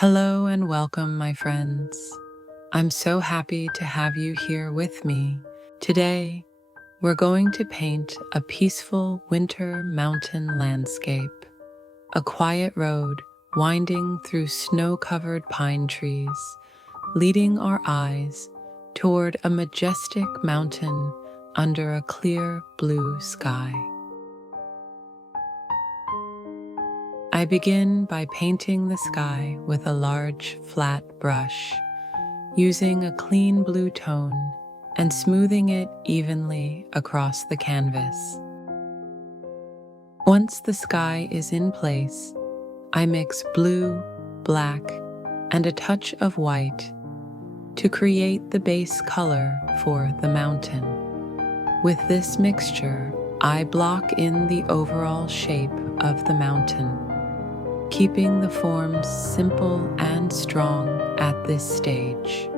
Hello and welcome, my friends. I'm so happy to have you here with me. Today, we're going to paint a peaceful winter mountain landscape, a quiet road winding through snow-covered pine trees, leading our eyes toward a majestic mountain under a clear blue sky. I begin by painting the sky with a large, flat brush, using a clean blue tone and smoothing it evenly across the canvas. Once the sky is in place, I mix blue, black, and a touch of white to create the base color for the mountain. With this mixture, I block in the overall shape of the mountain, keeping the forms simple and strong at this stage.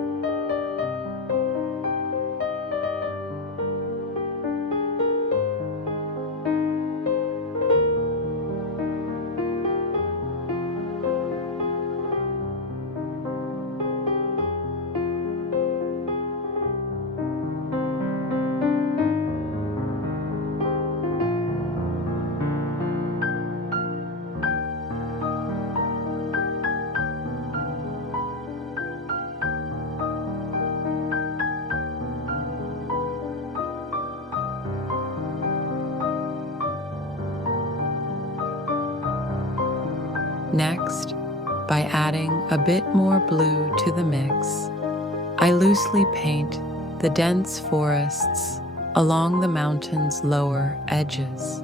Next, by adding a bit more blue to the mix, I loosely paint the dense forests along the mountain's lower edges.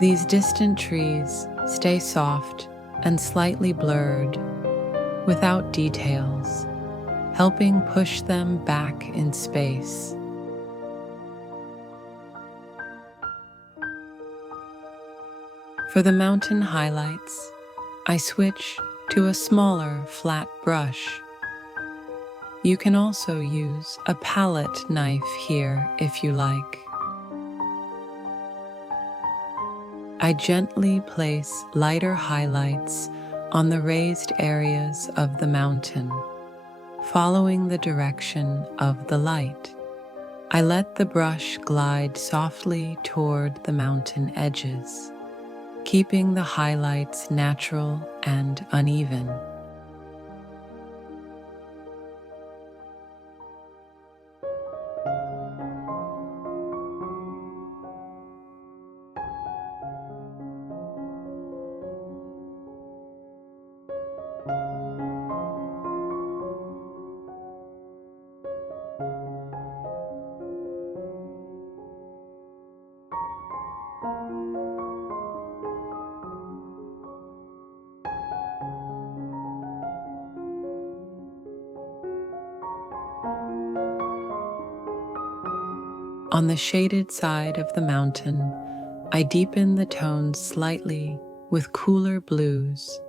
These distant trees stay soft and slightly blurred, without details, helping push them back in space. For the mountain highlights, I switch to a smaller, flat brush. You can also use a palette knife here if you like. I gently place lighter highlights on the raised areas of the mountain, following the direction of the light. I let the brush glide softly toward the mountain edges, keeping the highlights natural and uneven. On the shaded side of the mountain, I deepen the tones slightly with cooler blues,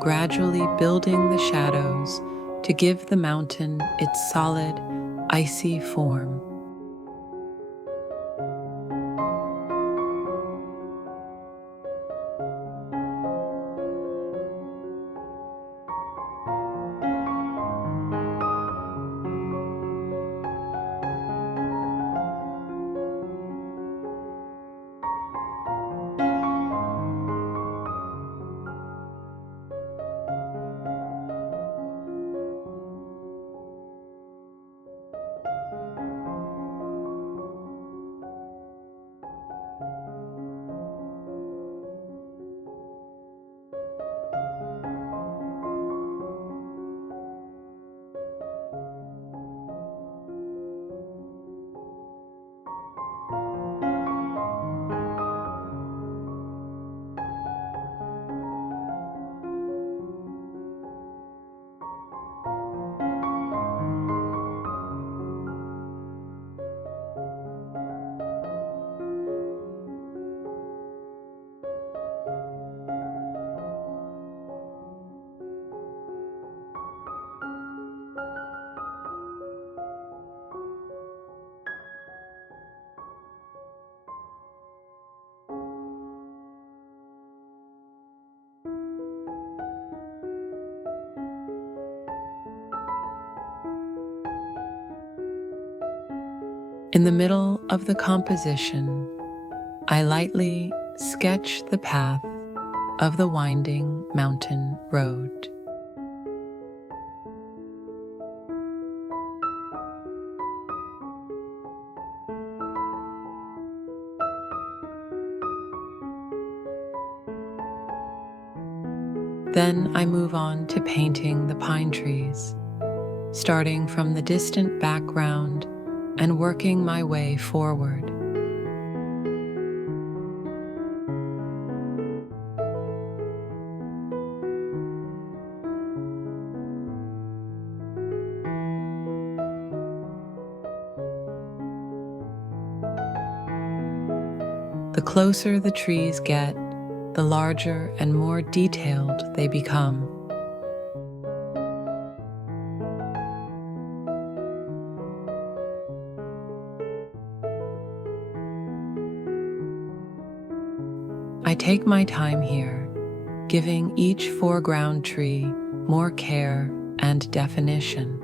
gradually building the shadows to give the mountain its solid, icy form. In the middle of the composition, I lightly sketch the path of the winding mountain road. Then I move on to painting the pine trees, starting from the distant background and working my way forward. The closer the trees get, the larger and more detailed they become. I take my time here, giving each foreground tree more care and definition.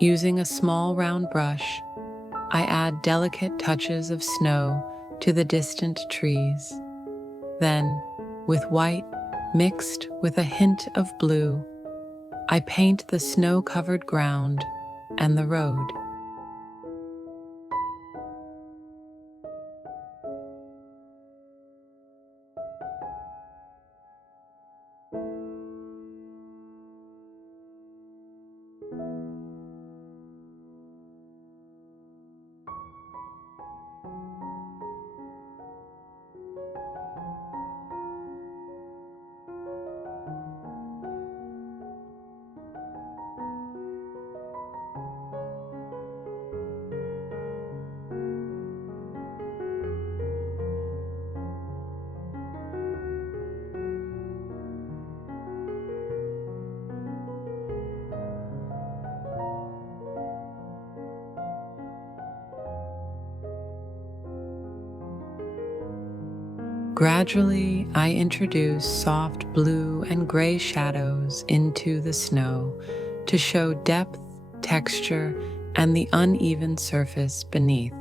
Using a small round brush, I add delicate touches of snow to the distant trees. Then, with white mixed with a hint of blue, I paint the snow-covered ground and the road. Gradually, I introduce soft blue and gray shadows into the snow to show depth, texture, and the uneven surface beneath.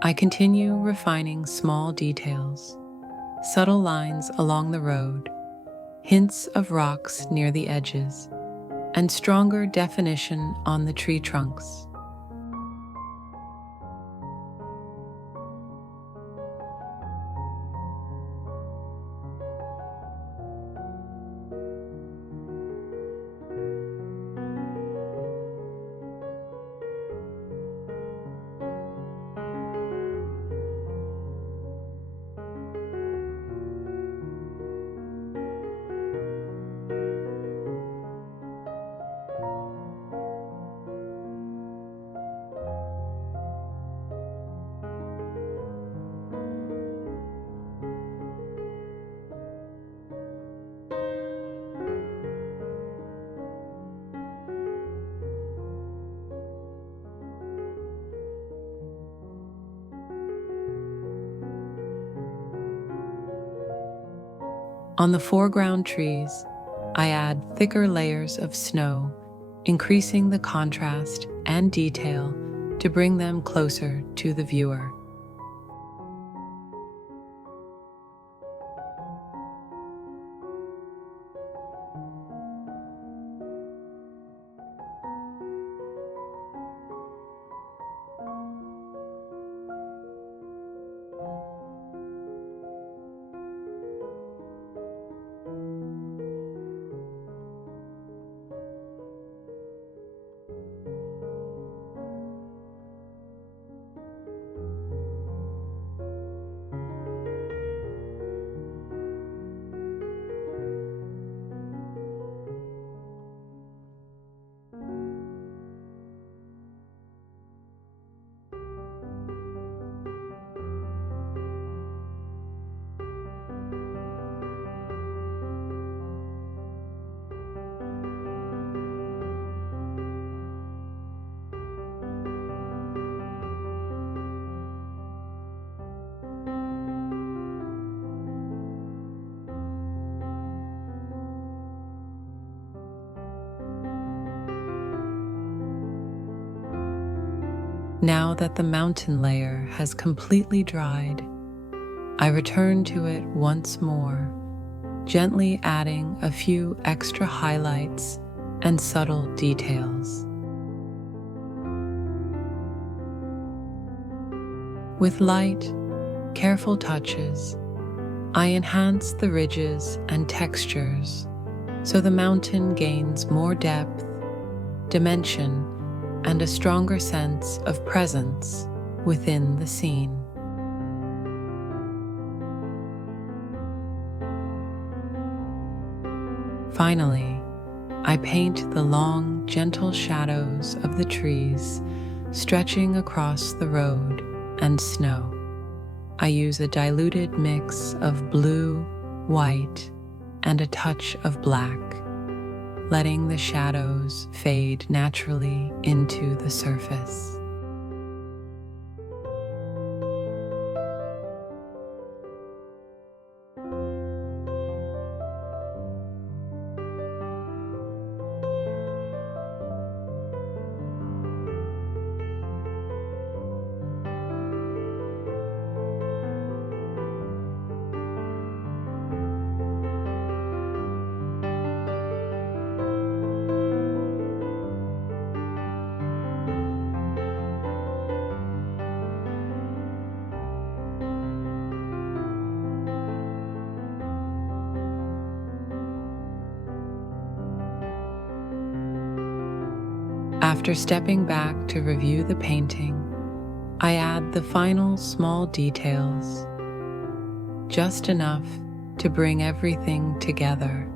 I continue refining small details, subtle lines along the road, hints of rocks near the edges, and stronger definition on the tree trunks. On the foreground trees, I add thicker layers of snow, increasing the contrast and detail to bring them closer to the viewer. Now that the mountain layer has completely dried, I return to it once more, gently adding a few extra highlights and subtle details. With light, careful touches, I enhance the ridges and textures so the mountain gains more depth, dimension, and a stronger sense of presence within the scene. Finally, I paint the long, gentle shadows of the trees stretching across the road and snow. I use a diluted mix of blue, white, and a touch of black, letting the shadows fade naturally into the surface. After stepping back to review the painting, I add the final small details, just enough to bring everything together.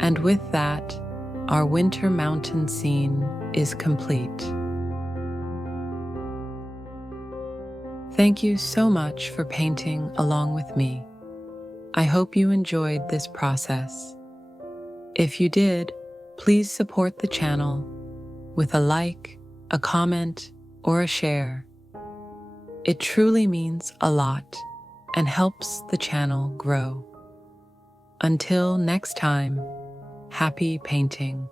And with that, our winter mountain scene is complete. Thank you so much for painting along with me. I hope you enjoyed this process. If you did, please support the channel with a like, a comment, or a share. It truly means a lot and helps the channel grow. Until next time, happy painting.